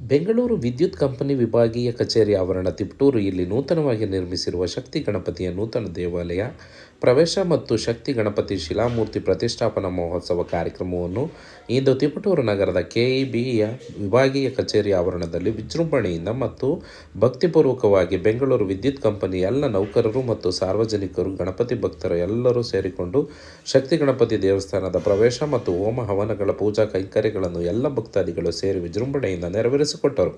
ಬೆಂಗಳೂರು ವಿದ್ಯುತ್ ಕಂಪನಿ ವಿಭಾಗೀಯ ಕಚೇರಿ ಆವರಣ ತಿಪಟೂರು ಇಲ್ಲಿ ನೂತನವಾಗಿ ನಿರ್ಮಿಸಿರುವ ಶಕ್ತಿ ಗಣಪತಿಯ ನೂತನ ದೇವಾಲಯ ಪ್ರವೇಶ ಮತ್ತು ಶಕ್ತಿ ಗಣಪತಿ ಶಿಲಾಮೂರ್ತಿ ಪ್ರತಿಷ್ಠಾಪನಾ ಮಹೋತ್ಸವ ಕಾರ್ಯಕ್ರಮವನ್ನು ಇಂದು ತಿಪಟೂರು ನಗರದ ಕೆಇಬಿಯ ವಿಭಾಗೀಯ ಕಚೇರಿ ಆವರಣದಲ್ಲಿ ವಿಜೃಂಭಣೆಯಿಂದ ಮತ್ತು ಭಕ್ತಿಪೂರ್ವಕವಾಗಿ ಬೆಂಗಳೂರು ವಿದ್ಯುತ್ ಕಂಪನಿ ಎಲ್ಲ ನೌಕರರು ಮತ್ತು ಸಾರ್ವಜನಿಕರು ಗಣಪತಿ ಭಕ್ತರು ಎಲ್ಲರೂ ಸೇರಿಕೊಂಡು ಶಕ್ತಿ ಗಣಪತಿ ದೇವಸ್ಥಾನದ ಪ್ರವೇಶ ಮತ್ತು ಹೋಮ ಹವನಗಳ ಪೂಜಾ ಕೈಂಕರ್ಯಗಳನ್ನು ಎಲ್ಲ ಭಕ್ತಾದಿಗಳು ಸೇರಿ ವಿಜೃಂಭಣೆಯಿಂದ ನೆರವೇರಿಸಿಕೊಟ್ಟರು.